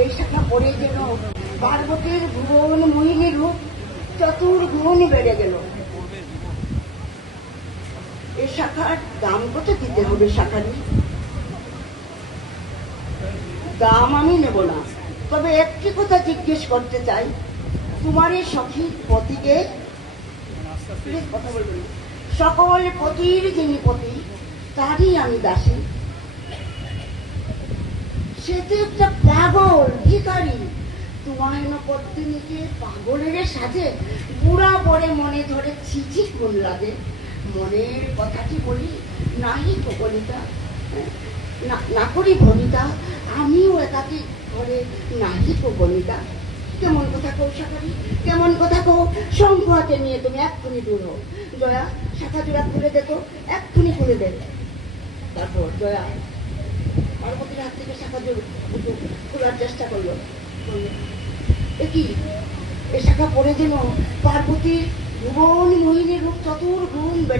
এই শাখা পড়ে যেন পার্বতীর ভুবন মোহিনী রূপ চতুর্গুণ বেড়ে গেল। এই শাখার দাম কত দিতে হবে শাখারি? দাম আমি নেব না, তবে একটি কথা জিজ্ঞেস করতে চাই, তোমার এই সখী পতিকে, কথা বলবেন, সকল পতির যিনি পতি তারই আমি দাসী। সে তো একটা পাগল ভিখারি, তোমায় না পত্নীকে পাগলের সাজে বুড়া পরে মনে ধরে ছিছি কোন লাগে। মনের কথাটি বলি নাহি তো কলিতা, না করি বনিতা, আমিও একাকি ঘরে নাহি তো বনিতা। কেমন কথা কৌ শাখারি, কেমন কথা কৌ? শঙ্খ হাতে নিয়ে তুমি এক্ষুনি দূর হো। জয়া শাখা জোড়া খুলে দেখো, এক্ষুনি খুলে দেবে। তারপর জয়া পার্বতীর হাত থেকে শাখা জোড়া খোলার চেষ্টা করলো। কি এ শাখা পড়ে যেন পার্বতীর ভুবন মোহিনীর রূপ চতুর্গুণ